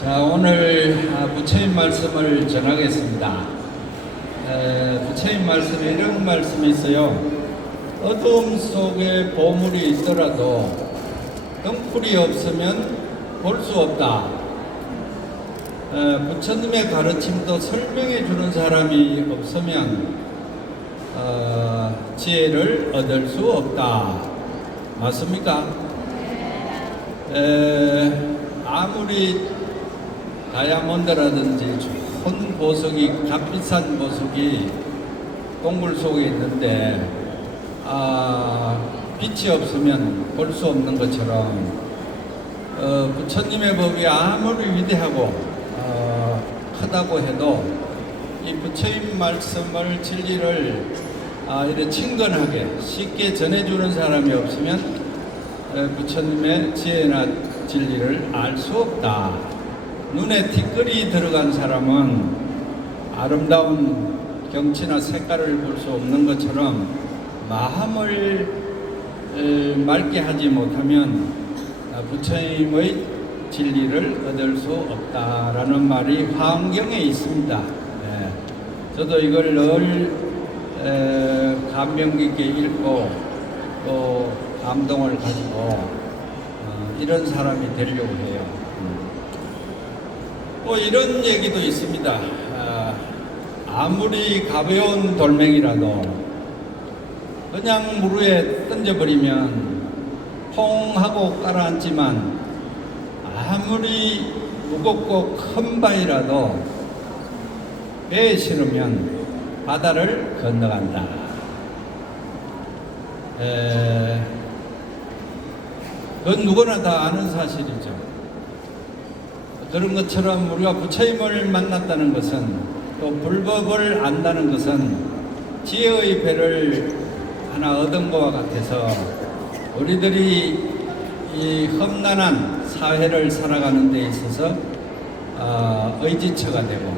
자, 오늘 부처님 말씀을 전하겠습니다. 부처님 말씀에 이런 말씀이 있어요. 어두움 속에 보물이 있더라도 등불이 없으면 볼 수 없다. 부처님의 가르침도 설명해 주는 사람이 없으면 지혜를 얻을 수 없다. 맞습니까? 아무리 다이아몬드라든지 좋은 보석이, 값비싼 보석이 동굴 속에 있는데 빛이 없으면 볼 수 없는 것처럼 부처님의 법이 아무리 위대하고 크다고 해도 이 부처님 말씀을, 진리를 이렇게 친근하게 쉽게 전해주는 사람이 없으면 부처님의 지혜나 진리를 알 수 없다. 눈에 티끌이 들어간 사람은 아름다운 경치나 색깔을 볼 수 없는 것처럼 마음을 맑게 하지 못하면 부처님의 진리를 얻을 수 없다라는 말이 화엄경에 있습니다. 저도 이걸 늘 감명 깊게 읽고 또 감동을 가지고 이런 사람이 되려고 해요. 또 이런 얘기도 있습니다. 아무리 가벼운 돌멩이라도 그냥 물 위에 던져버리면 퐁 하고 깔아앉지만 아무리 무겁고 큰 바위라도 배에 실으면 바다를 건너간다. 그건 누구나 다 아는 사실이죠. 그런 것처럼 우리가 부처님을 만났다는 것은, 또 불법을 안다는 것은 지혜의 배를 하나 얻은 것과 같아서 우리들이 이 험난한 사회를 살아가는 데 있어서 의지처가 되고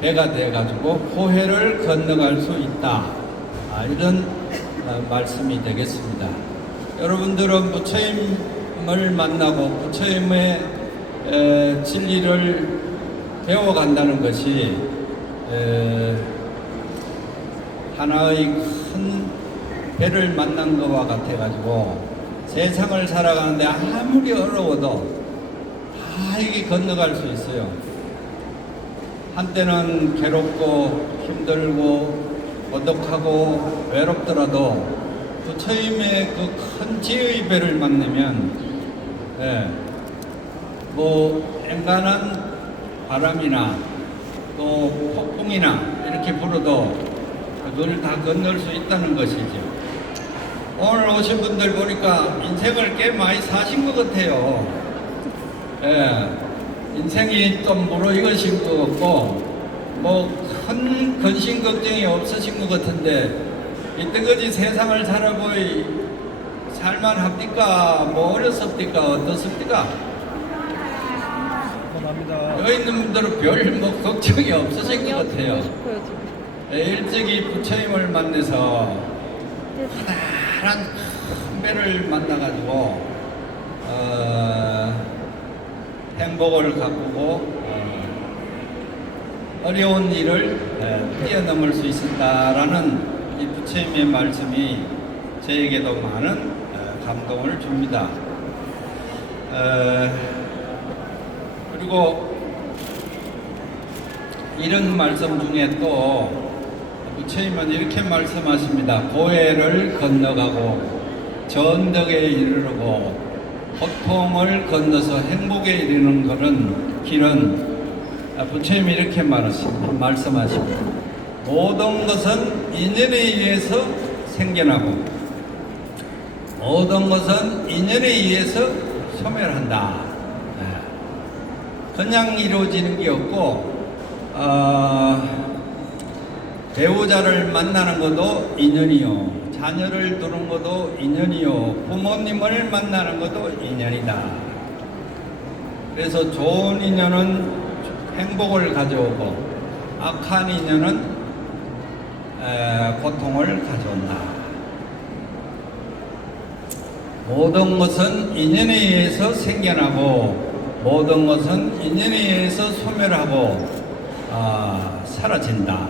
배가 돼가지고 호해를 건너갈 수 있다. 이런 말씀이 되겠습니다. 여러분들은 부처님을 만나고 부처님의 진리를 배워간다는 것이 하나의 큰 배를 만난 것과 같아가지고 세상을 살아가는데 아무리 어려워도 다 이게 건너갈 수 있어요. 한때는 괴롭고 힘들고 고독하고 외롭더라도 부처님의 그 큰 지혜의 배를 만나면 뭐 앵간한 바람이나 또 폭풍이나 이렇게 불어도 그걸 다 건널 수 있다는 것이죠. 오늘 오신 분들 보니까 인생을 꽤 많이 사신 것 같아요. 인생이 또 무르익으신 것 같고 뭐 큰 근심 걱정이 없으신 것 같은데 이때까지 세상을 살아보이 살만합니까? 뭐 어렵습니까? 어떻습니까? 여기 있는 분들은 별 뭐 걱정이 없으신 것 같아요. 일찍이 부처님을 만나서 커다란 큰 배를 만나가지고 행복을 가꾸고 어려운 일을 뛰어넘을 수 있었다라는 이 부처님의 말씀이 저에게도 많은 감동을 줍니다. 그리고 이런 말씀 중에 또 부처님은 이렇게 말씀하십니다. 고해를 건너가고 전덕에 이르르고 고통을 건너서 행복에 이르는 것은 길은 부처님이 이렇게 말씀하십니다. 모든 것은 인연에 의해서 생겨나고 모든 것은 인연에 의해서 소멸한다. 그냥 이루어지는 게 없고 배우자를 만나는 것도 인연이요, 자녀를 두는 것도 인연이요, 부모님을 만나는 것도 인연이다. 그래서 좋은 인연은 행복을 가져오고 악한 인연은 고통을 가져온다. 모든 것은 인연에 의해서 생겨나고 모든 것은 인연에 의해서 소멸하고 사라진다.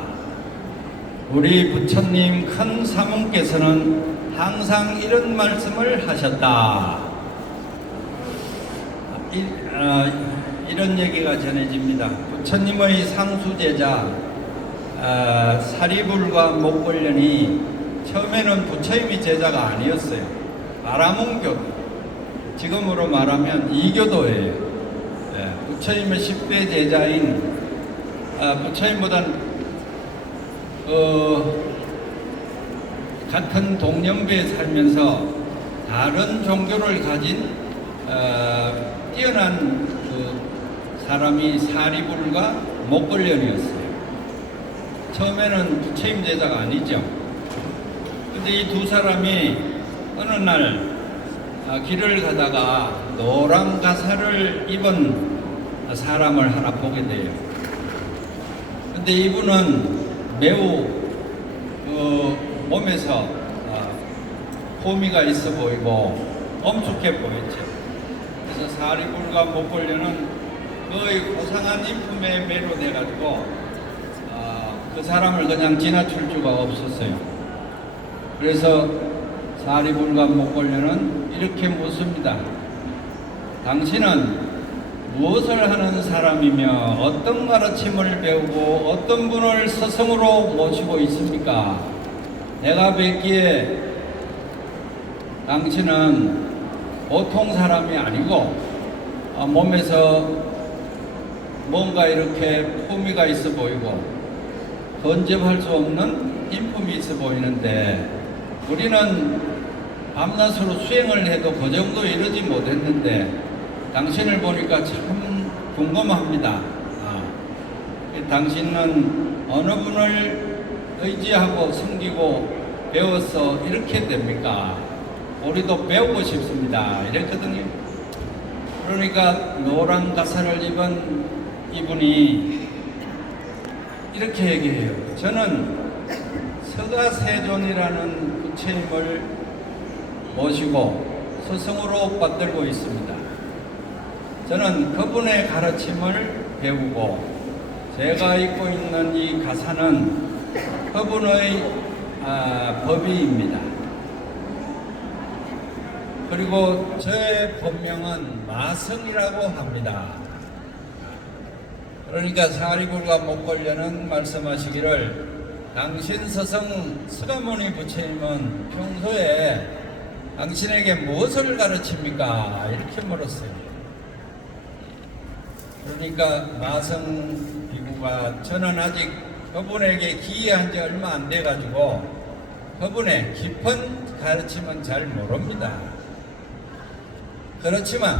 우리 부처님 큰 사문께서는 항상 이런 말씀을 하셨다. 이런 얘기가 전해집니다. 부처님의 상수제자 사리불과 목걸련이 처음에는 부처님이 제자가 아니었어요. 바라문교, 지금으로 말하면 이교도예요. 부처님의 10대 제자인 부처님보다는 같은 동년배에 살면서 다른 종교를 가진 뛰어난 사람이 사리불과 목걸련이었어요. 처음에는 부처님 제자가 아니죠. 근데 이 두 사람이 어느 날 길을 가다가 노란 가사를 입은 사람을 하나 보게 돼요. 근데 이분은 매우 몸에서 호미가 있어 보이고 엄숙해 보였죠. 그래서 사리불과 목걸련은 거의 고상한 인품에 매료돼가지고 그 사람을 그냥 지나칠 수가 없었어요. 그래서 사리불과 목걸련은 이렇게 묻습니다. 당신은 무엇을 하는 사람이며 어떤 가르침을 배우고 어떤 분을 스승으로 모시고 있습니까? 내가 뵙기에 당신은 보통 사람이 아니고 몸에서 뭔가 이렇게 품위가 있어 보이고 건접할 수 없는 인품이 있어 보이는데 우리는 밤낮으로 수행을 해도 그 정도 이르지 못했는데 당신을 보니까 참 궁금합니다. 당신은 어느 분을 의지하고 섬기고 배워서 이렇게 됩니까? 우리도 배우고 싶습니다. 이랬거든요. 그러니까 노란 가사를 입은 이분이 이렇게 얘기해요. 저는 서가세존이라는 부처님을 모시고 스승으로 받들고 있습니다. 저는 그분의 가르침을 배우고 제가 입고 있는 이 가사는 그분의 법의입니다. 그리고 저의 본명은 마성이라고 합니다. 그러니까 사리불과 목걸련은 말씀하시기를 당신 스승 스가모니 부처님은 평소에 당신에게 무엇을 가르칩니까? 이렇게 물었어요. 그러니까 마성 비구가 저는 아직 그분에게 기이한 지 얼마 안 돼가지고 그분의 깊은 가르침은 잘 모릅니다. 그렇지만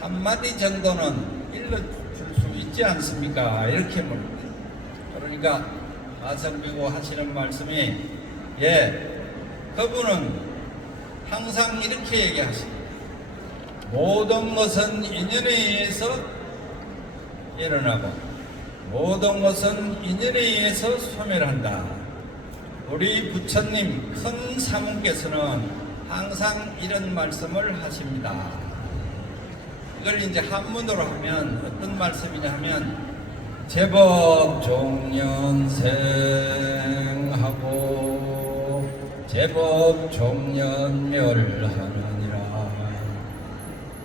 한마디 정도는 읽어줄 수 있지 않습니까? 이렇게 물습니다. 그러니까 마성비고 하시는 말씀이 그분은 항상 이렇게 얘기하십니다. 모든 것은 인연에 의해서 일어나고 모든 것은 인연에 의해서 소멸한다. 우리 부처님 큰 사문께서는 항상 이런 말씀을 하십니다. 이걸 이제 한문으로 하면 어떤 말씀이냐 하면 제법 종년생하고 제법 종년멸하느니라.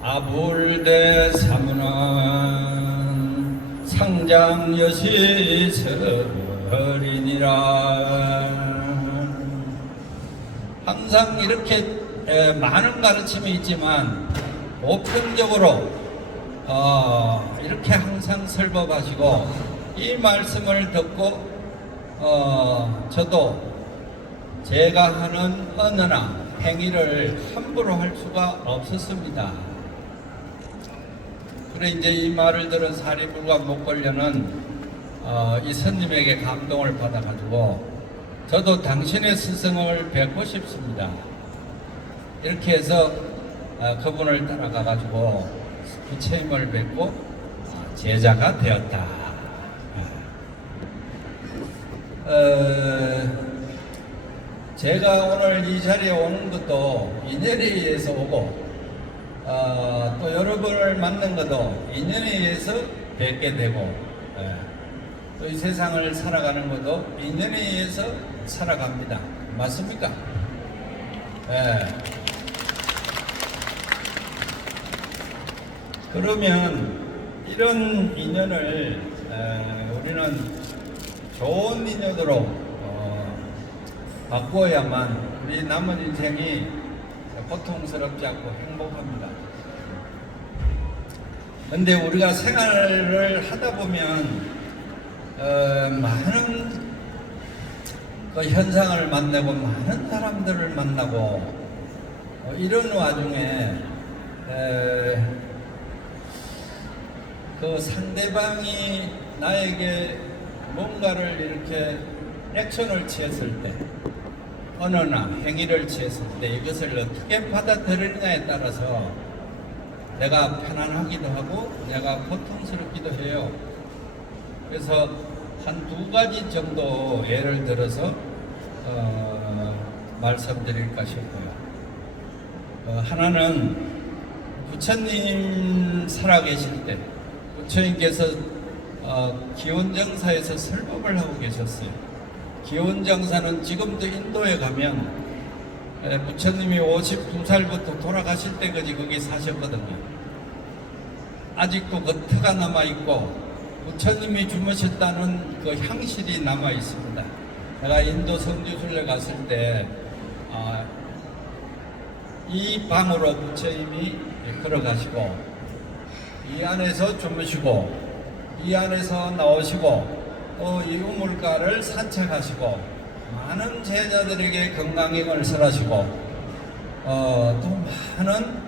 아불대 사문한 상장여시설이니라. 항상 이렇게 많은 가르침이 있지만 보편적으로 이렇게 항상 설법하시고 이 말씀을 듣고 저도 제가 하는 언어나 행위를 함부로 할 수가 없었습니다. 그래 이제 이 말을 들은 사리불과 목걸련은 이 스님에게 감동을 받아가지고 저도 당신의 스승을 뵙고 싶습니다. 이렇게 해서 그분을 따라가가지고 부처님을 뵙고 제자가 되었다. 제가 오늘 이 자리에 오는 것도 인연에 의해서 오고 또 여러분을 만난 것도 인연에 의해서 뵙게 되고, 또 이 세상을 살아가는 것도 인연에 의해서 살아갑니다. 맞습니까? 그러면 이런 인연을 우리는 좋은 인연으로 바꾸어야만 우리 남은 인생이 고통스럽지 않고 행복합니다. 근데 우리가 생활을 하다 보면 많은 그 현상을 만나고 많은 사람들을 만나고 이런 와중에 그 상대방이 나에게 뭔가를 이렇게 액션을 취했을 때, 언어나 행위를 취했을 때 이것을 어떻게 받아들이느냐에 따라서 내가 편안하기도 하고 내가 고통스럽기도 해요. 그래서 한 두 가지 정도 예를 들어서 말씀드릴까 싶어요. 하나는 부처님 살아계실 때 부처님께서 기원정사에서 설법을 하고 계셨어요. 기원정사는 지금도 인도에 가면 부처님이 52살부터 돌아가실 때까지 거기 사셨거든요. 아직도 그 터가 남아있고 부처님이 주무셨다는 그 향실이 남아 있습니다. 제가 인도 성지순례 갔을 때 이 방으로 부처님이 걸어가시고 이 안에서 주무시고 이 안에서 나오시고 또 이 우물가를 산책하시고 많은 제자들에게 건강행을 설하시고 또 많은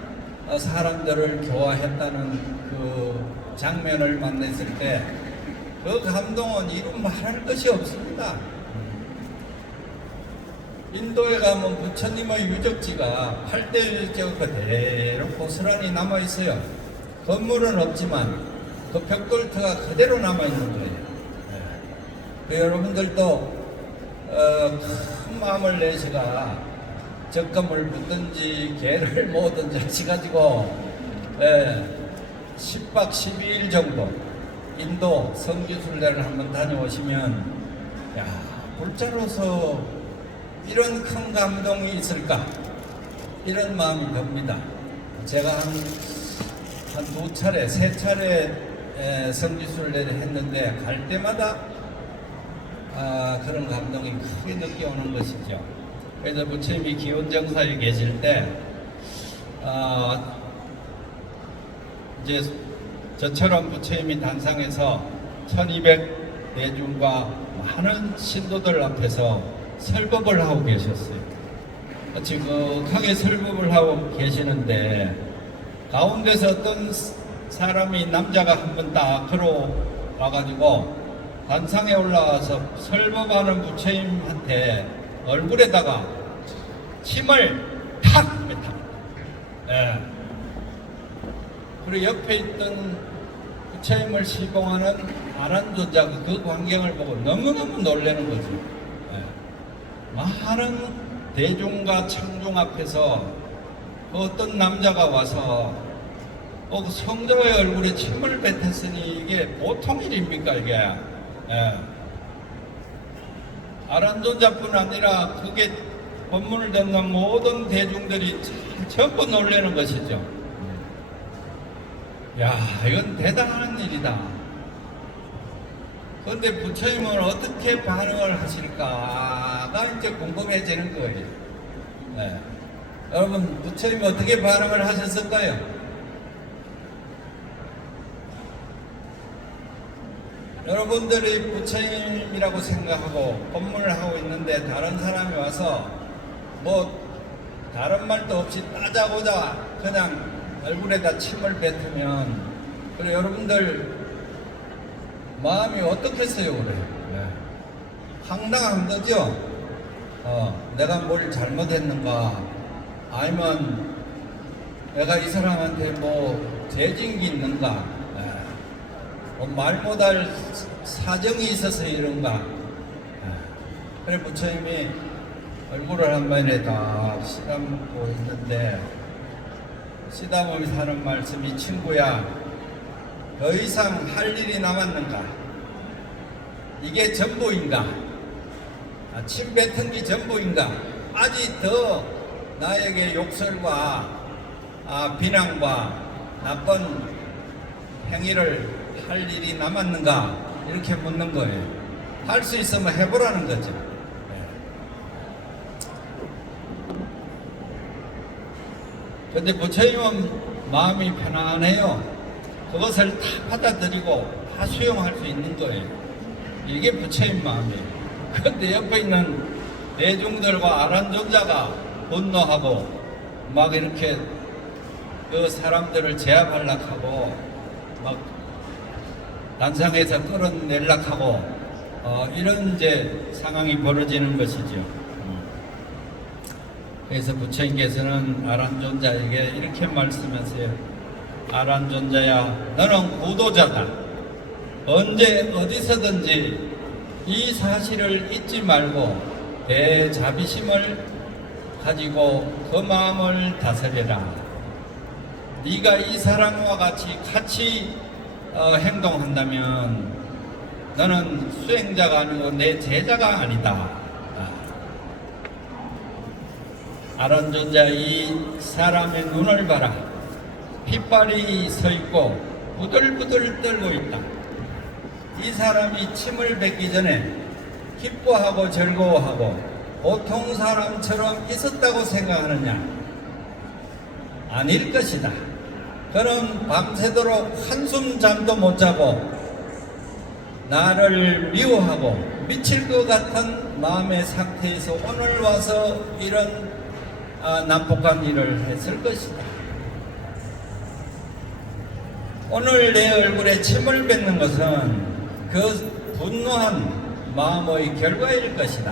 사람들을 교화했다는 그 장면을 만났을 때 그 감동은 이루 말할 것이 없습니다. 인도에 가면 부처님의 유적지가 8대 유적지가 그대로 고스란히 남아있어요. 건물은 없지만 그 벽돌터가 그대로 남아있는 거예요. 여러분들도 큰 마음을 내시가 적금을 붓든지 개를 모으든지 하셔가지고 10박 12일 정도 인도 성지순례를 한번 다녀오시면 불자로서 이런 큰 감동이 있을까 이런 마음이 듭니다. 제가 한 두 차례 세 차례 성지순례를 했는데 갈 때마다 그런 감동이 크게 느껴오는 것이죠. 그래서 부처님이 기원정사에 계실 때 이제 저처럼 부처님이 단상에서 1200 대중과 많은 신도들 앞에서 설법을 하고 계셨어요. 지극하게 설법을 하고 계시는데 가운데서 어떤 사람이 남자가 한 번 딱 걸어와가지고 단상에 올라와서 설법하는 부처님한테 얼굴에다가 침을 탁 뱉었다. 그리고 옆에 있던 부처님을 시봉하는 아난존자가 그 광경을 보고 너무너무 놀라는 거죠. 많은 대중과 청중 앞에서 어떤 남자가 와서 성자의 얼굴에 침을 뱉었으니 이게 보통 일입니까 이게? 아란존자뿐 아니라 그게 법문을 듣는 모든 대중들이 전부 놀라는 것이죠. 이건 대단한 일이다. 그런데 부처님은 어떻게 반응을 하실까가 이제 궁금해지는 거예요. 여러분, 부처님이 어떻게 반응을 하셨을까요? 여러분들이 부처님이라고 생각하고 법문을 하고 있는데 다른 사람이 와서 다른 말도 없이 따자고자 그냥 얼굴에다 침을 뱉으면 그래 여러분들 마음이 어떻겠어요? 그래 황당한 거죠. 내가 뭘 잘못했는가, 아니면 내가 이 사람한테 죄진 게 있는가, 말 못할 사정이 있어서 이런가. 그래 부처님이 얼굴을 한 번에 다 실감고 있는데 시다몸이 하는 말씀이 친구야 더 이상 할 일이 남았는가? 이게 전부인가? 침 뱉은 게 전부인가? 아직 더 나에게 욕설과 비난과 나쁜 행위를 할 일이 남았는가? 이렇게 묻는 거예요. 할 수 있으면 해보라는 거죠. 근데 부처님은 마음이 편안해요. 그것을 다 받아들이고 다 수용할 수 있는 거예요. 이게 부처님 마음이에요. 그런데 옆에 있는 대중들과 아란존자가 분노하고 막 이렇게 그 사람들을 제압하려고 하고 막 단상에서 끌어내려고 하고 이런 이제 상황이 벌어지는 것이죠. 그래서 부처님께서는 아란존자에게 이렇게 말씀하세요. 아란존자야, 너는 구도자다. 언제 어디서든지 이 사실을 잊지 말고 대자비심을 가지고 그 마음을 다스려라. 네가 이 사람과 같이 행동한다면 너는 수행자가 아니고 내 제자가 아니다. 아란존자, 이 사람의 눈을 봐라. 핏발이 서 있고 부들부들 떨고 있다. 이 사람이 침을 뱉기 전에 기뻐하고 즐거워하고 보통 사람처럼 있었다고 생각하느냐? 아닐 것이다. 그는 밤새도록 한숨 잠도 못 자고 나를 미워하고 미칠 것 같은 마음의 상태에서 오늘 와서 이런 난폭한 일을 했을 것이다. 오늘 내 얼굴에 침을 뱉는 것은 그 분노한 마음의 결과일 것이다.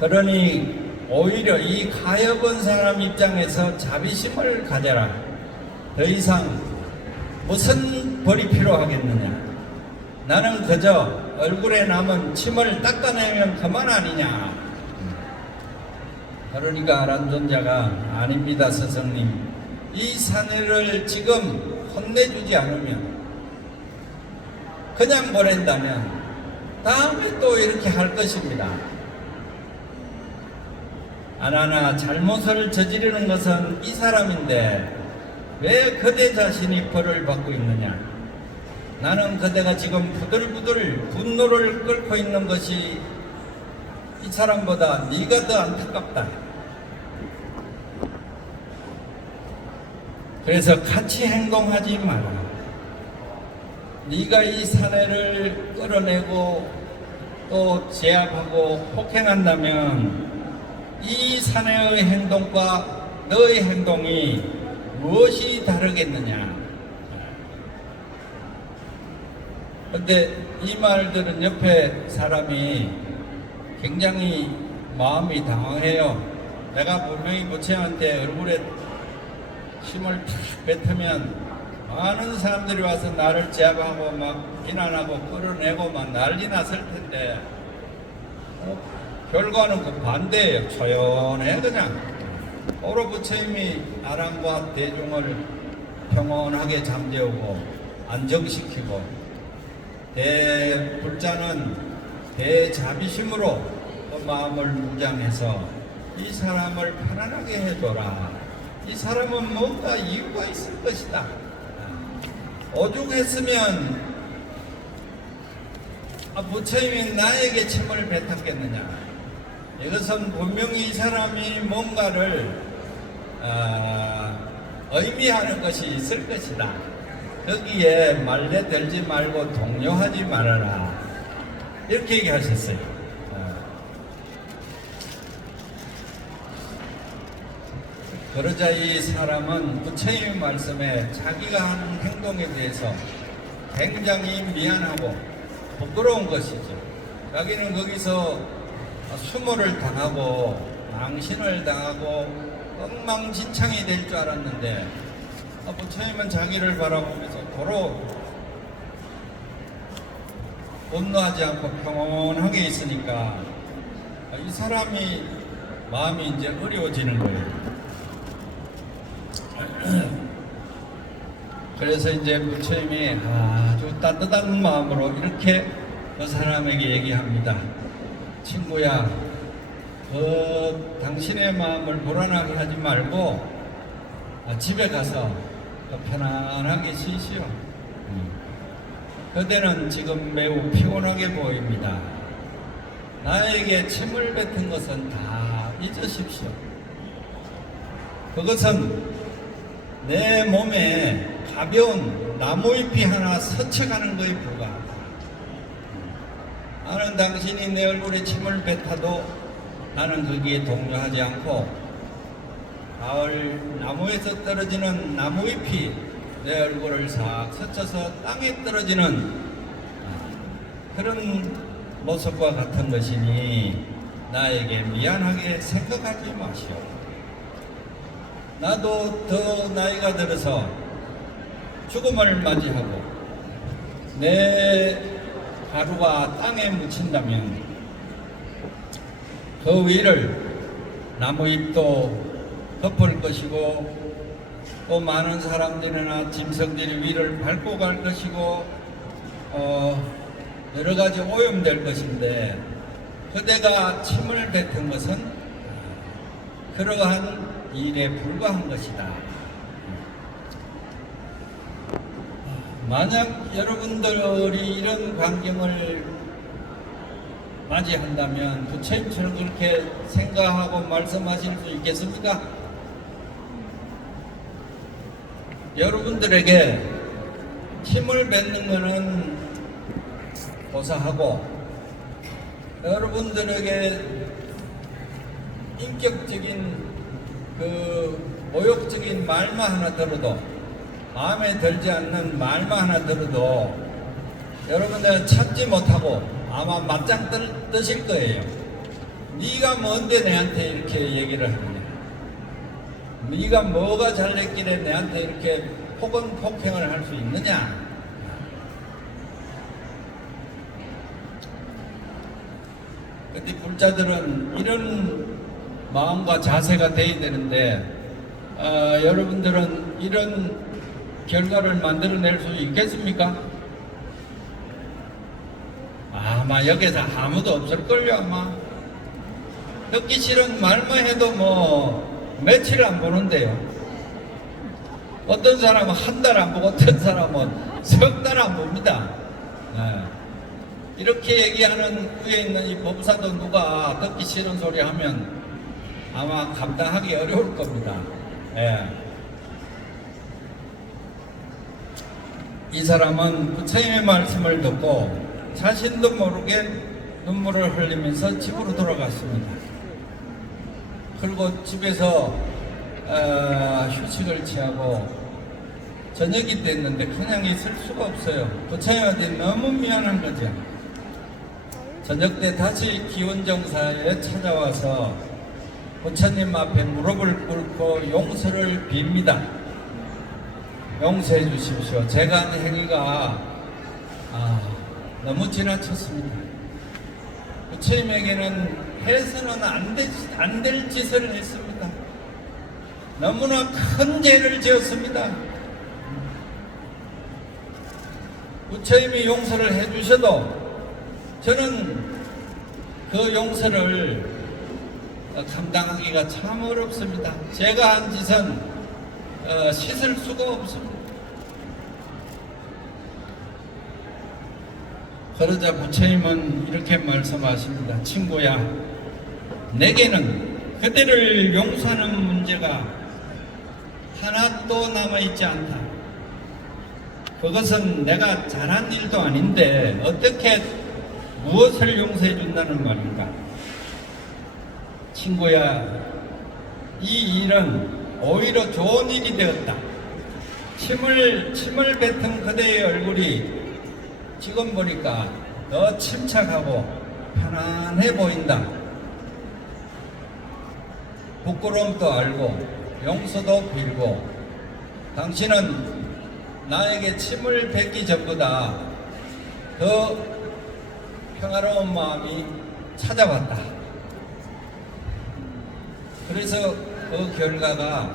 그러니 오히려 이 가엾은 사람 입장에서 자비심을 가져라. 더 이상 무슨 벌이 필요하겠느냐? 나는 그저 얼굴에 남은 침을 닦아내면 그만 아니냐? 그러니까 아란존자가 아닙니다, 스승님. 이 사내를 지금 혼내주지 않으면, 그냥 보낸다면 다음에 또 이렇게 할 것입니다. 아나나 잘못을 저지르는 것은 이 사람인데 왜 그대 자신이 벌을 받고 있느냐? 나는 그대가 지금 부들부들 분노를 끓고 있는 것이 이 사람보다 네가 더 안타깝다. 그래서 같이 행동하지 마라. 네가 이 사내를 끌어내고 또 제압하고 폭행한다면 이 사내의 행동과 너의 행동이 무엇이 다르겠느냐? 근데 이 말들은 옆에 사람이 굉장히 마음이 당황해요. 내가 분명히 부처님한테 얼굴에 침을 탁 뱉으면 많은 사람들이 와서 나를 제압하고 막 비난하고 끌어내고 막 난리 났을 텐데 결과는 그 반대예요. 조용해 그냥. 오로 부처님이 아랑과 대중을 평온하게 잠재우고 안정시키고 대불자는 대자비심으로 그 마음을 무장해서 이 사람을 편안하게 해줘라. 이 사람은 뭔가 이유가 있을 것이다. 오죽했으면 부처님이 나에게 침을 뱉었겠느냐. 이것은 분명히 이 사람이 뭔가를 의미하는 것이 있을 것이다. 거기에 말대 들지 말고 동요하지 말아라. 이렇게 얘기하셨어요. 그러자 이 사람은 부처님의 말씀에 자기가 하는 행동에 대해서 굉장히 미안하고 부끄러운 것이죠. 자기는 거기서 수모를 당하고 망신을 당하고 엉망진창이 될 줄 알았는데 부처님은 자기를 바라보면서 도로 분노하지 않고 평온하게 있으니까 이 사람이 마음이 이제 어려워지는 거예요. 그래서 이제 부처님이 아주 따뜻한 마음으로 이렇게 그 사람에게 얘기합니다. 친구야, 당신의 마음을 불안하게 하지 말고 집에 가서 편안하게 쉬시오. 그대는 지금 매우 피곤하게 보입니다. 나에게 침을 뱉은 것은 다 잊으십시오. 그것은 내 몸에 가벼운 나무잎이 하나 스쳐가는 것에 불과하다. 나는 당신이 내 얼굴에 침을 뱉어도 나는 거기에 동요하지 않고 가을 나무에서 떨어지는 나무잎이 내 얼굴을 싹 스쳐서 땅에 떨어지는 그런 모습과 같은 것이니 나에게 미안하게 생각하지 마시오. 나도 더 나이가 들어서 죽음을 맞이하고 내 가루가 땅에 묻힌다면 그 위를 나무잎도 덮을 것이고 또 많은 사람들이나 짐승들이 위를 밟고 갈 것이고 여러 가지 오염될 것인데 그대가 침을 뱉은 것은 그러한 일에 불과한 것이다. 만약 여러분들이 이런 광경을 맞이한다면 부처님처럼 그렇게 생각하고 말씀하실 수 있겠습니까? 여러분들에게 침을 뱉는 것은 고사하고 여러분들에게 인격적인 그 모욕적인 말만 하나 들어도 마음에 들지 않는 말만 하나 들어도 여러분들은 참지 못하고 아마 맞짱 뜨실 거예요. 네가 뭔데 내한테 이렇게 얘기를 하느냐, 네가 뭐가 잘됐길래 내한테 이렇게 폭언폭행을 할 수 있느냐. 근데 불자들은 이런 마음과 자세가 돼야 되는데 여러분들은 이런 결과를 만들어낼 수 있겠습니까? 아마 여기서 아무도 없을걸요. 아마 듣기 싫은 말만 해도 뭐 며칠 안 보는데요. 어떤 사람은 한 달 안 보고 어떤 사람은 석 달 안 봅니다. 이렇게 얘기하는 위에 있는 이 법사도 누가 듣기 싫은 소리 하면 아마 감당하기 어려울 겁니다. 이 사람은 부처님의 말씀을 듣고 자신도 모르게 눈물을 흘리면서 집으로 돌아갔습니다. 그리고 집에서 휴식을 취하고 저녁이 됐는데 그냥 있을 수가 없어요. 부처님한테 너무 미안한 거죠. 저녁 때 다시 기원정사에 찾아와서 부처님 앞에 무릎을 꿇고 용서를 빕니다. 용서해 주십시오. 제가 한 행위가 너무 지나쳤습니다. 부처님에게는 해서는 안 될 짓을 했습니다. 너무나 큰 죄를 지었습니다. 부처님이 용서를 해주셔도 저는 그 용서를 감당하기가 참 어렵습니다. 제가 한 짓은 씻을 수가 없습니다. 그러자 부처님은 이렇게 말씀하십니다. 친구야, 내게는 그대를 용서하는 문제가 하나도 남아있지 않다. 그것은 내가 잘한 일도 아닌데 어떻게 무엇을 용서해 준다는 말인가? 친구야, 이 일은 오히려 좋은 일이 되었다. 침을 뱉은 그대의 얼굴이 지금 보니까 더 침착하고 편안해 보인다. 부끄러움도 알고 용서도 빌고 당신은 나에게 침을 뱉기 전보다 더 평화로운 마음이 찾아왔다. 그래서 그 결과가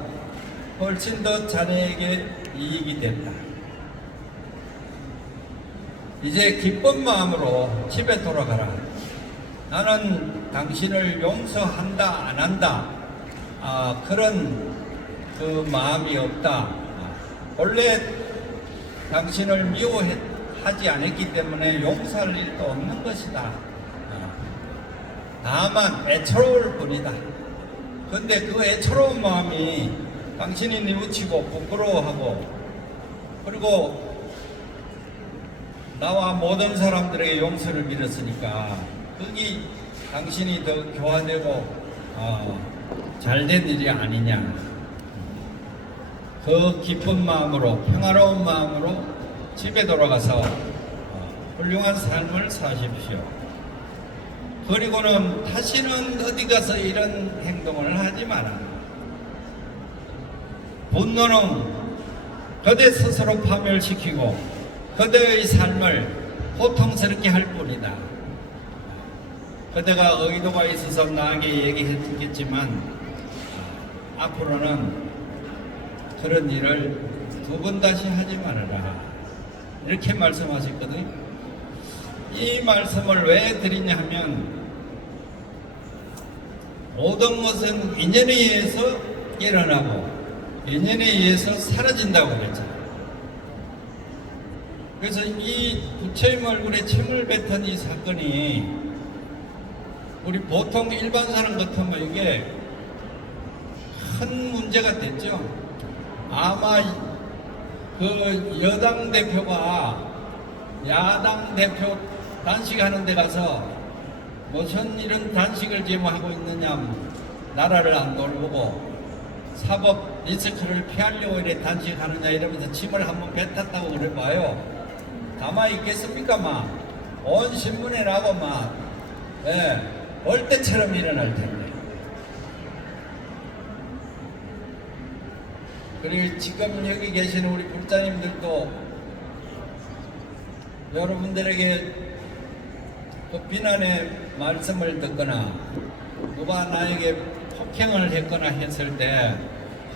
훨씬 더 자네에게 이익이 됐다. 이제 기쁜 마음으로 집에 돌아가라. 나는 당신을 용서한다 안 한다 그런 그 마음이 없다. 원래 당신을 미워하지 않았기 때문에 용서할 일도 없는 것이다. 다만 애처로울 뿐이다. 근데 그 애처로운 마음이 당신이 뉘우치고 부끄러워하고 그리고 나와 모든 사람들에게 용서를 빌었으니까 거기 당신이 더 교화되고 잘된 일이 아니냐. 그 기쁜 마음으로 평화로운 마음으로 집에 돌아가서 훌륭한 삶을 사십시오. 그리고는 다시는 어디 가서 이런 행동을 하지 마라. 분노는 그대 스스로 파멸시키고 그대의 삶을 고통스럽게 할 뿐이다. 그대가 의도가 있어서 나에게 얘기했겠지만 앞으로는 그런 일을 두 번 다시 하지 말아라. 이렇게 말씀하셨거든요. 이 말씀을 왜 드리냐 하면 모든 것은 인연에 의해서 일어나고 인연에 의해서 사라진다고 그랬죠. 그래서 이 부처님 얼굴에 침을 뱉은 이 사건이 우리 보통 일반 사람 같으면 이게 큰 문제가 됐죠. 아마 그 여당 대표가 야당 대표 단식하는 데 가서 무슨 이런 단식을 지금 하고 있느냐, 나라를 안 돌보고 사법 리스크를 피하려고 이래 단식하느냐 이러면서 침을 한번 뱉었다고 그래 봐요. 가만히 있겠습니까? 온 신문에 나고 얼때처럼 일어날 텐데. 그리고 지금 여기 계시는 우리 불자님들도 여러분들에게 그 비난의 말씀을 듣거나 누가 나에게 폭행을 했거나 했을 때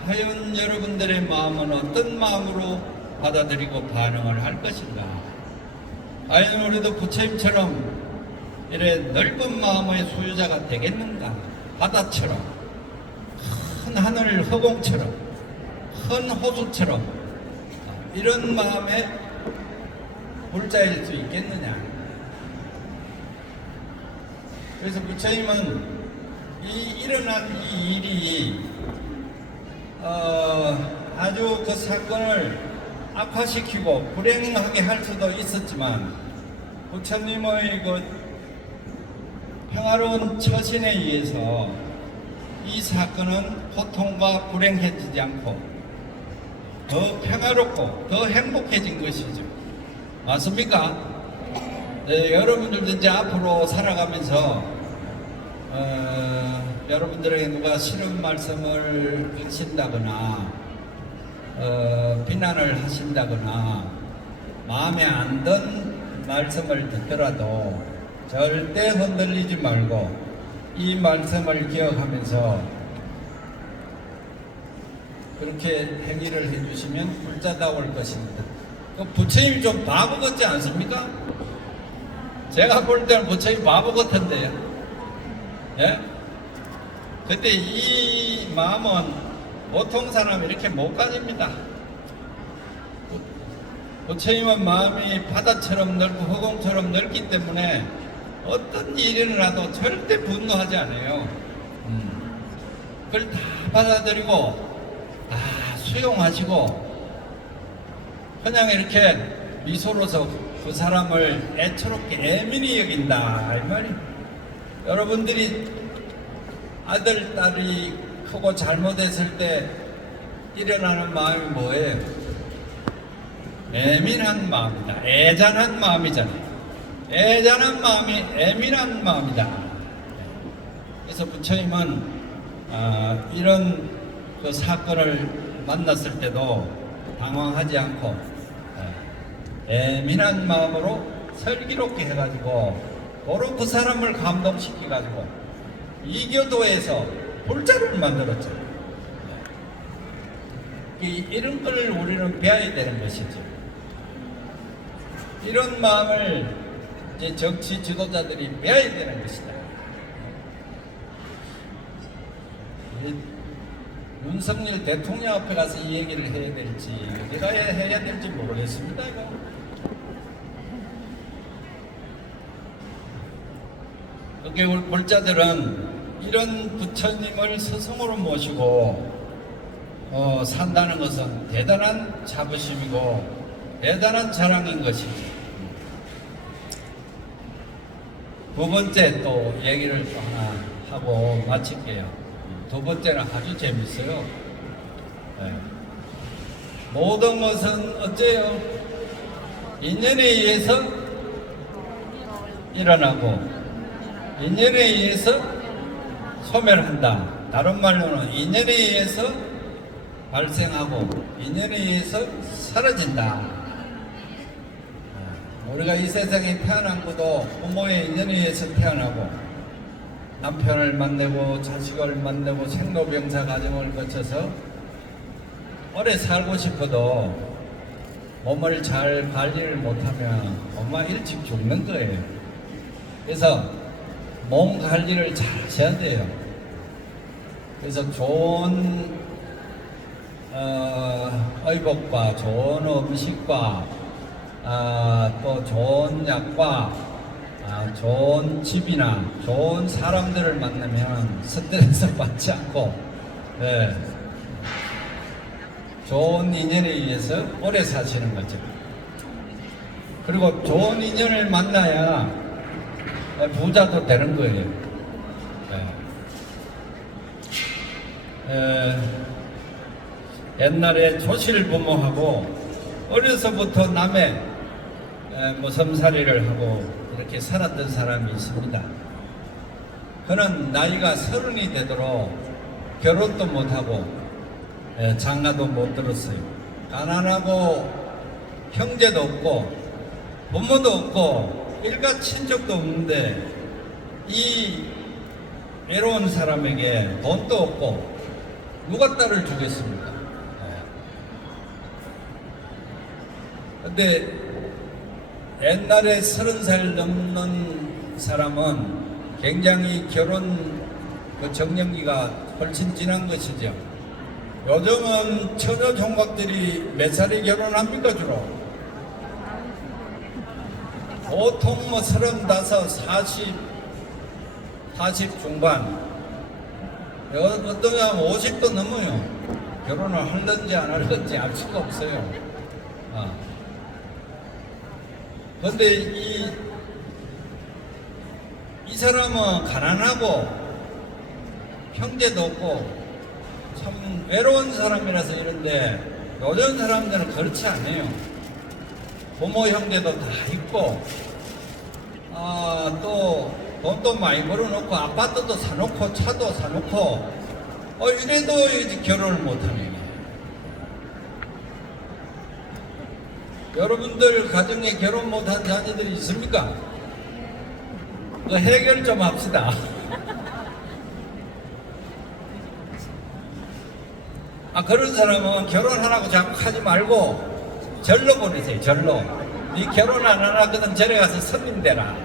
과연 여러분들의 마음은 어떤 마음으로 받아들이고 반응을 할 것인가? 과연 우리도 부처님처럼 이래 넓은 마음의 소유자가 되겠는가? 바다처럼, 큰 하늘 허공처럼, 큰 호수처럼 이런 마음에 불자일 수 있겠느냐? 그래서 부처님은 일어난 이 일이 아주 그 사건을 악화시키고 불행하게 할 수도 있었지만 부처님의 그 평화로운 처신에 의해서 이 사건은 고통과 불행해지지 않고 더 평화롭고 더 행복해진 것이죠. 맞습니까? 네, 여러분들도 이제 앞으로 살아가면서 여러분들에게 누가 싫은 말씀을 하신다거나 비난을 하신다거나 마음에 안 든 말씀을 듣더라도 절대 흔들리지 말고 이 말씀을 기억하면서 그렇게 행위를 해주시면 불자다울 것입니다. 부처님이 좀 바보 같지 않습니까? 제가 볼 때는 부처님 바보 같은데요. 예? 그때 이 마음은 보통 사람이 이렇게 못 가집니다. 부처님은 마음이 바다처럼 넓고 허공처럼 넓기 때문에 어떤 일이 일어나도 절대 분노하지 않아요. 그걸 다 받아들이고 다 수용하시고 그냥 이렇게 미소로서 그 사람을 애처롭게 애민히 여긴다 이 말이에요. 여러분들이 아들, 딸이 크고 잘못했을 때 일어나는 마음이 뭐예요? 예민한 마음이다. 애잔한 마음이잖아요. 애잔한 마음이 예민한 마음이다. 그래서 부처님은 이런 그 사건을 만났을 때도 당황하지 않고 예민한 마음으로 슬기롭게 해가지고 바로 그 사람을 감동시켜가지고 이교도에서 불자를 만들었죠. 이런 걸 우리는 배워야 되는 것이죠. 이런 마음을 이제 정치 지도자들이 배워야 되는 것이다. 윤석열 대통령 앞에 가서 이 얘기를 해야 될지 어디가 해야 될지 모르겠습니다. 이거. 그게 우리 불자들은 이런 부처님을 스승으로 모시고 산다는 것은 대단한 자부심이고 대단한 자랑인 것이죠. 두 번째 또 얘기를 또 하나 하고 마칠게요. 두 번째는 아주 재밌어요. 네. 모든 것은 어째요? 인연에 의해서 일어나고 인연에 의해서 소멸한다. 다른 말로는 인연에 의해서 발생하고 인연에 의해서 사라진다. 우리가 이 세상에 태어난 것도 부모의 인연에 의해서 태어나고 남편을 만나고 자식을 만나고 생로병사 과정을 거쳐서 오래 살고 싶어도 몸을 잘 관리를 못하면 엄마 일찍 죽는 거예요. 그래서 몸 관리를 잘 하셔야 돼요. 그래서 좋은 의복과 좋은 음식과 또 좋은 약과 좋은 집이나 좋은 사람들을 만나면 스트레스 받지 않고 좋은 인연에 의해서 오래 사시는 거죠. 그리고 좋은 인연을 만나야 부자도 되는 거예요. 옛날에 조실 부모하고 어려서부터 남의 무섬살이를 하고 이렇게 살았던 사람이 있습니다. 그는 나이가 30이 되도록 결혼도 못하고 장가도 못 들었어요. 가난하고 형제도 없고 부모도 없고 일가 친척도 없는데 이 외로운 사람에게 돈도 없고 누가 딸을 주겠습니까? 근데 옛날에 30살 넘는 사람은 굉장히 결혼 정년기가 훨씬 지난 것이죠. 요즘은 처녀 총각들이 몇 살에 결혼합니까 주로? 보통 뭐 35, 40 중반, 어떤 사람은 50도 넘어요. 결혼을 하든지 안 하든지 알 수가 없어요. 그런데 이 사람은 가난하고 형제도 없고 참 외로운 사람이라서 이런데 요즘 사람들은 그렇지 않아요. 부모 형제도 다 있고 또 돈도 많이 벌어놓고 아파트도 사놓고 차도 사놓고 이래도 이제 결혼을 못하네. 여러분들 가정에 결혼 못한 자녀들이 있습니까? 그 해결 좀 합시다. 그런 사람은 결혼하라고 자꾸 하지 말고 절로 보내세요. 절로. 네 결혼 안 하거든 절에 가서 손님 되라.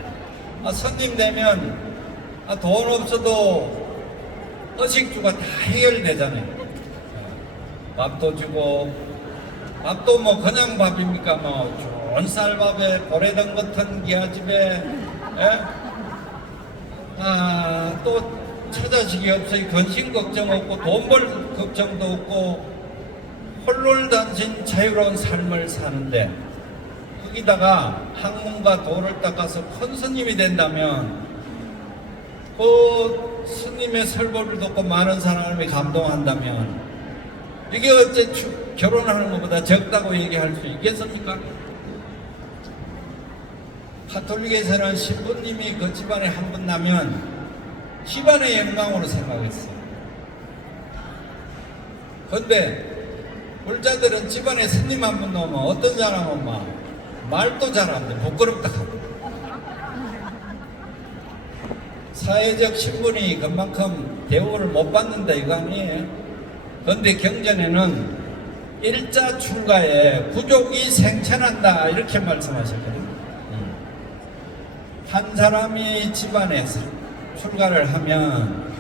손님 되면 돈 없어도 의식주가 다 해결되잖아요. 밥도 주고 밥도 뭐 그냥 밥입니까? 뭐 좋은 쌀밥에 보래던 같은 기아집에 또 처자식이 없어요. 근심 걱정 없고 돈 벌 걱정도 없고 홀롤단신 자유로운 삶을 사는데 거기다가 학문과 도를 닦아서 큰 스님이 된다면 그 스님의 설법을 듣고 많은 사람을 감동한다면 이게 어째 결혼하는 것보다 적다고 얘기할 수 있겠습니까? 가톨릭에서는 신부님이 그 집안에 한 분 나면 집안의 영광으로 생각했어요. 그런데 불자들은 집안에 스님 한 분 나오면 어떤 사람은 막 말도 잘 안 돼. 부끄럽다 하고. 사회적 신분이 그만큼 대우를 못 받는다 이거 아니에요. 그런데 경전에는 일자 출가에 부족이 생천한다 이렇게 말씀하셨거든요. 한 사람이 집안에 출가를 하면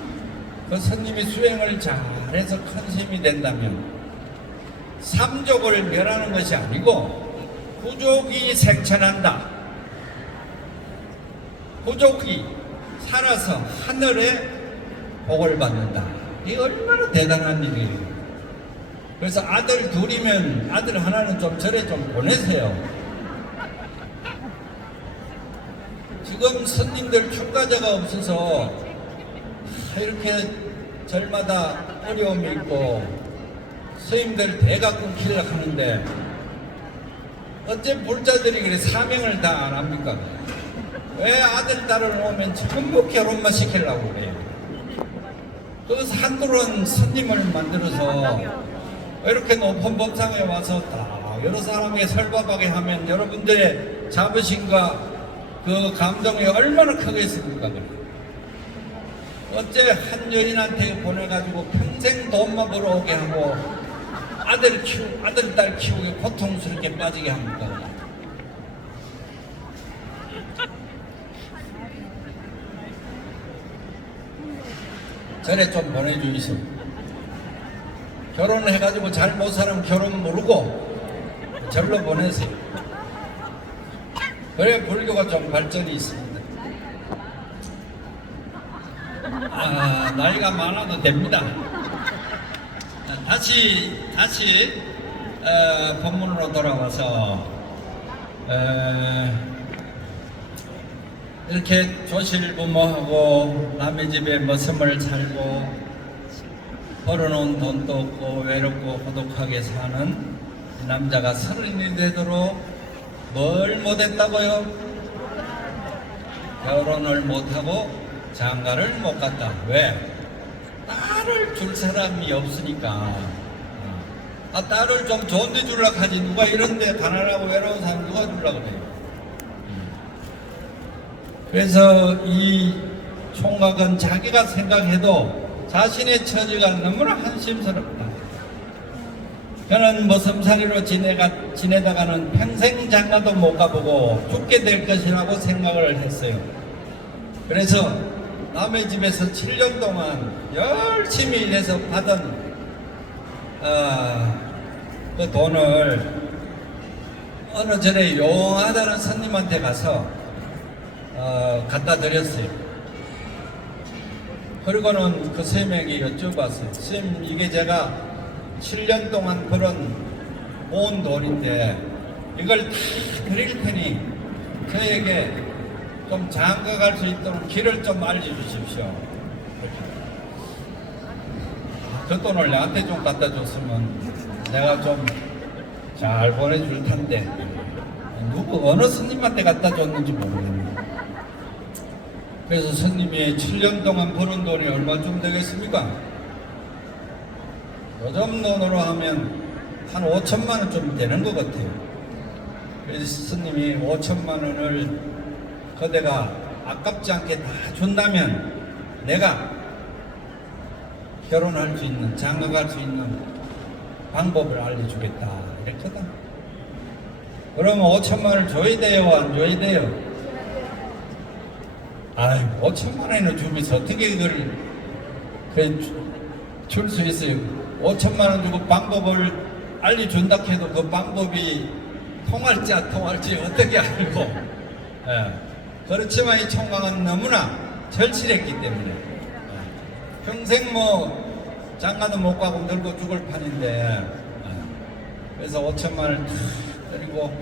그 스님이 수행을 잘해서 큰 스님이 된다면 삼족을 멸하는 것이 아니고 부족이 생천한다. 부족이 살아서 하늘에 복을 받는다. 이게 얼마나 대단한 일이에요. 그래서 아들 둘이면 아들 하나는 좀 절에 좀 보내세요. 지금 스님들 출가자가 없어서 이렇게 절마다 어려움이 있고 스님들 대가 끊기려고 하는데 어째 불자들이 그래 사명을 다 안 합니까? 왜 아들 딸을 놓으면 전부 결혼만 시키려고 그래요? 그래서 한둘은 스님을 만들어서 이렇게 높은 법상에 와서 다 여러 사람에게 설법하게 하면 여러분들의 자부심과 그 감동이 얼마나 크겠습니까? 어째 한 여인한테 보내가지고 평생 돈만 벌어오게 하고 아들 딸 키우기 고통스럽게 빠지게 합니까? 절에 좀 보내주이소. 결혼해가지고 잘 못 살면 결혼 모르고 절로 보내세요. 그래 불교가 좀 발전이 있습니다. 나이가 많아도 됩니다. 다시 본문으로 돌아와서 이렇게 조실부모하고 남의 집에 머슴을 살고 벌어놓은 돈도 없고 외롭고 고독하게 사는 남자가 30이 되도록 뭘 못했다고요? 결혼을 못하고 장가를 못 갔다. 왜? 딸을 줄 사람이 없으니까. 딸을 좀 좋은 데 주려고 하지. 누가 이런데 가난하고 외로운 사람 누가 주려고 그래요? 그래서 이 총각은 자기가 생각해도 자신의 처지가 너무나 한심스럽다. 그는 머슴살이로 지내다가는 평생 장가도 못 가보고 죽게 될 것이라고 생각을 했어요. 그래서 남의 집에서 7년 동안 열심히 일해서 받은 그 돈을 어느 절에 용하다는 스님한테 가서 갖다 드렸어요. 그리고는 그 스님에게 여쭤봤어요. 스님, 이게 제가 7년 동안 벌은 모은 돈인데 이걸 다 드릴 테니 저에게 좀 장가 갈 수 있도록 길을 좀 알려주십시오. 그 돈을 나한테 좀 갖다 줬으면 내가 좀 잘 보내줄 텐데 어느 스님한테 갖다 줬는지 모르겠네요. 그래서 스님이 7년 동안 버는 돈이 얼마쯤 되겠습니까? 요즘 돈으로 하면 한 5천만 원쯤 되는 것 같아요. 그래서 스님이 5천만 원을 그대가 아깝지 않게 다 준다면 내가 결혼할 수 있는, 장가갈 수 있는 방법을 알려주겠다 이랬거든. 그러면 5천만 원을 줘야 돼요, 안 줘야 돼요? 아이, 5천만 원을 주면서 어떻게 이걸 줄 수 있어요? 5천만 원 주고 방법을 알려준다 해도 그 방법이 통할지 어떻게 알고. 그렇지만 이 총각은 너무나 절실했기 때문에 평생 뭐 장가도 못 가고 늙고 죽을 판인데 그래서 5천만 원을 드리고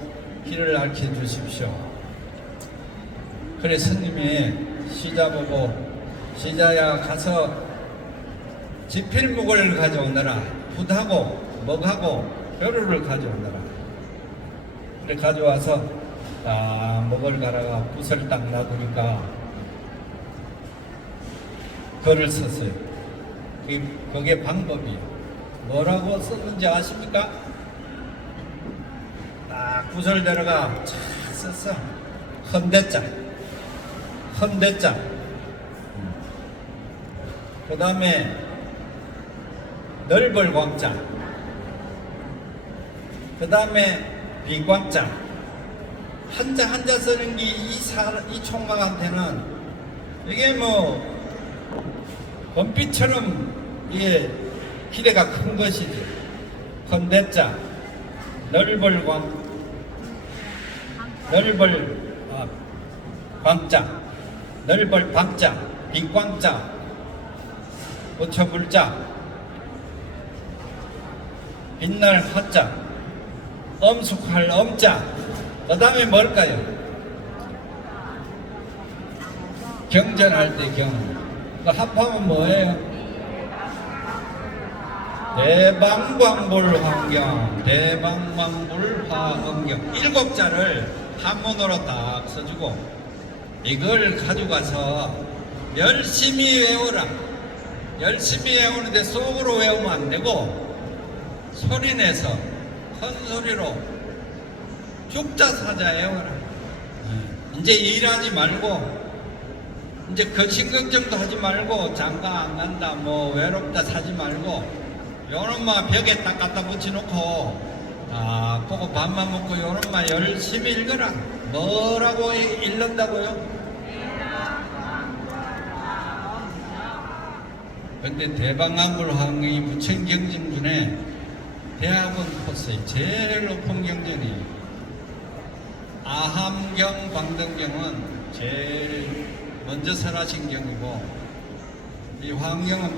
길을 알려 주십시오. 그래 스님이 시자 보고 시자야 가서 지필묵을 가져오너라. 붓하고 먹하고 벼루를 가져오너라. 그래 가져와서 먹을 갈아가 붓을 딱 놔두니까 글을 썼어요. 그게 방법이에요. 뭐라고 썼는지 아십니까? 딱 붓을 내려가 쫙 썼어. 헌대자. 그 다음에 넓을 광자. 그 다음에 비광자. 한자 한자 쓰는 게 이 총각한테는 이게 뭐 범빛처럼 이게 기대가 큰 것이지. 건대자, 넓을 광자, 넓을 방자, 빈광자, 고쳐불자, 빛날 화자, 엄숙할 엄자. 그 다음에 뭘까요? 경전할 때 경. 그 합하면 뭐예요? 대방광불환경, 대방광불화엄경. 7자를 한문으로 딱 써주고 이걸 가져가서 열심히 외우라. 열심히 외우는데 속으로 외우면 안 되고 소리내서 큰 소리로 죽자사자 외워라. 이제 일하지 말고 이제 근심걱정도 하지 말고 장가 안 간다 뭐 외롭다 사지 말고 요놈만 벽에 딱 갖다 붙여놓고 보고 밥만 먹고 요놈만 열심히 읽어라. 뭐라고 읽는다고요? 근데 대방암불황의 부천경전 중에 대학원 코스의 제일 높은 경전이 아함경 방등경은 제일 먼저 설하신 경이고 이 황경은